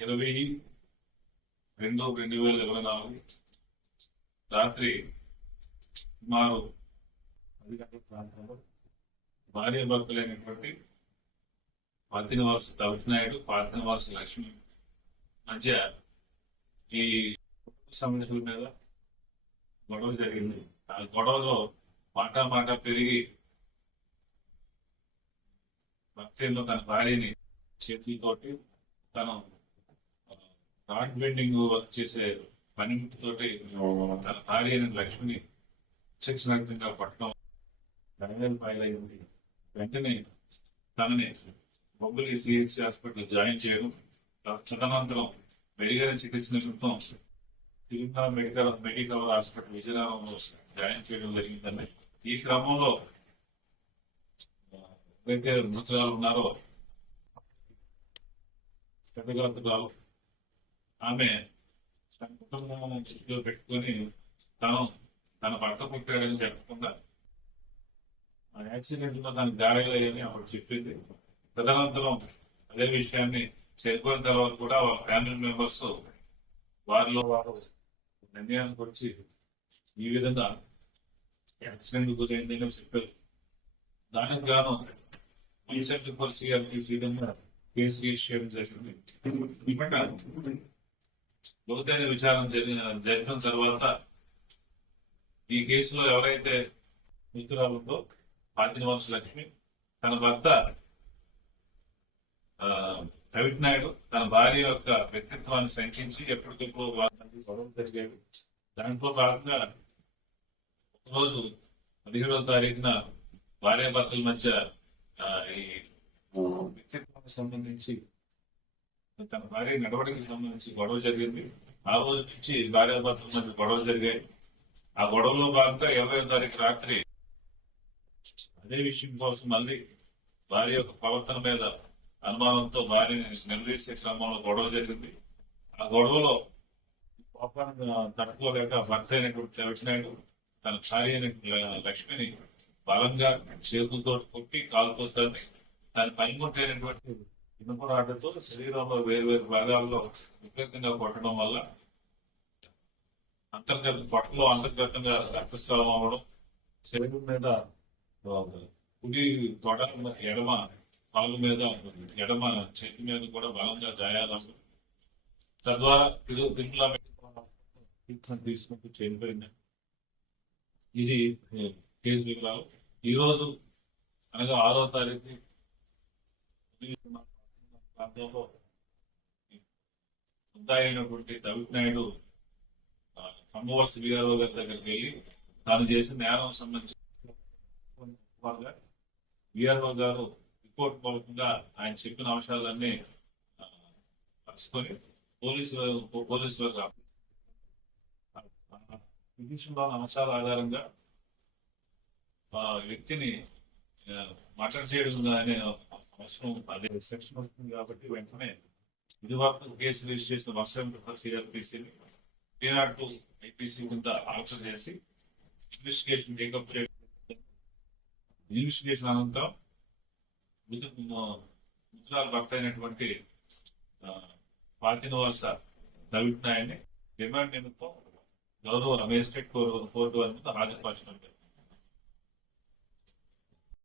ఇరవై రెండు రెండు వేల ఇరవై నాలుగు రాత్రి సుమారు పది గంటల ప్రాంతంలో భార్య భర్తలైనటువంటి పాతిన తవినాయుడు తవిటినాయుడు లక్ష్మి మధ్య ఈ కుటుంబ సమస్యల మీద గొడవ జరిగింది. ఆ గొడవలో మాట మాట పెరిగి భక్తిలో తన భార్యని చేతులతోటి తను రాడ్ బెండింగ్ వర్క్ చేసే పనిముట్టుతోటి తన భార్యని లక్ష్మిని శిక్షణార్థంగా పట్టడం గణవేలు పాయలైంది వెంటనే తనని బొబ్బులి సిహెచ్ హాస్పిటల్ జాయిన్ చేయడం తదనంతరం మెడికల్ చికిత్స నిమిత్తం తిరుమల మెడికల్ మెడికల్ హాస్పిటల్ విజయనగరంలో జాయిన్ చేయడం జరిగిందండి. ఈ క్రమంలో ఎవరైతే మృతురాలు ఉన్నారో పెద్దగా ఆమె తన కుటుంబం దృష్టిలో పెట్టుకొని తను తన భర్త పుట్టాడని చెప్పకుండా ఆ యాక్సిడెంట్లో తనకు గాయాలయ్యని ఆవిడ చెప్పింది. తదనంతరం అదే విషయాన్ని చేరుకున్న తర్వాత కూడా వాళ్ళ ఫ్యామిలీ మెంబర్స్ వారిలో వారు నిర్ణయానికి వచ్చి ఈ విధంగా యాక్సిడెంట్ గురైంది అని చెప్పారు. దానికి గాను recent for CR case register చేయడం జరిగింది. ఇప్పటి లోతైన విచారణ జరిగిన జరిగిన తర్వాత ఈ కేసులో ఎవరైతే మృతురాలుందో పాతినవంశ లక్ష్మి తన భర్త కవిట్ నాయుడు తన భార్య యొక్క వ్యక్తిత్వాన్ని శంకించి ఎప్పటికప్పుడు గొడవలు జరిగేవి దాంట్లో భాగంగా ఒకరోజు పదిహేడవ తారీఖున భార్య భర్తల మధ్య ఈ వ్యక్తిత్వానికి సంబంధించి తన భార్య నడవడికి సంబంధించి గొడవ జరిగింది. ఆ రోజు నుంచి భార్య భర్తల మధ్య గొడవలు జరిగాయి. ఆ గొడవలో భాగంగా ఇరవై తారీఖు రాత్రి అదే విషయం కోసం మళ్ళీ భార్య యొక్క ప్రవర్తన మీద అనుమానంతో భార్యని నిలదీసే క్రమంలో గొడవ జరిగింది. ఆ గొడవలో కోపాన్ని తట్టుకోలేక భర్త అయినటువంటి తెవటినాయుడు తన భార్య అయిన లక్ష్మిని బలంగా చేతులతో కొట్టి కాలుతో తన్ని తన పనిముట్టైనటువంటి ఇనుప రాడ్డతో శరీరంలో వేరు వేరు భాగాల్లో విపరీతంగా కొట్టడం వల్ల అంతర్గత పొట్టలో అంతర్గతంగా రక్తస్రావం అవ్వడం శరీరం మీద కుడి తొడ ఎడమ కాలు మీద ఎడమ చేతి మీద కూడా బలంగా గాయాలు తద్వారా తిరు ట్రీట్మెంట్ తీసుకుంటూ చనిపోయింది. ఇది ఏ, కేసు వివరాలు. అనగా ఆరో తారీఖు. ప్రాంతంలో ముద్దాయి అయినటువంటి దవిట్ నాయుడు కంబవలసి విఆర్ఓ గారి దగ్గరికి వెళ్ళి తాను చేసిన నేరం సంబంధించి విఆర్ఓ గారు రిపోర్ట్ మూలకంగా ఆయన చెప్పిన అంశాలన్నీ ఆ, పరుచుకొని పోలీసు పోలీసు వారు పిటిషన్లో అంశాల ఆధారంగా వ్యక్తిని మర్డర్ చేయడం అనే అవసరం అదే సెక్షన్ వస్తుంది కాబట్టి వెంటనే ఇది వరకు కేసు రిజిస్టర్ చేసిన వర్షం సిఆర్పిసిని టీ నాట్ టూ ఐపీసీ కింద ఆల్టర్ చేసి ఇన్వెస్టిగేషన్ టేకప్ చేయడం ఇన్వెస్టిగేషన్ అనంతరం ముద్రాలు భర్త అయినటువంటి పాతిన వలస దవిడ్ డిమాండ్ నిమిత్తం గౌరవ మేజిస్ట్రేట్ కోర్టు వారి ముందు హాజరుపరచడం జరిగింది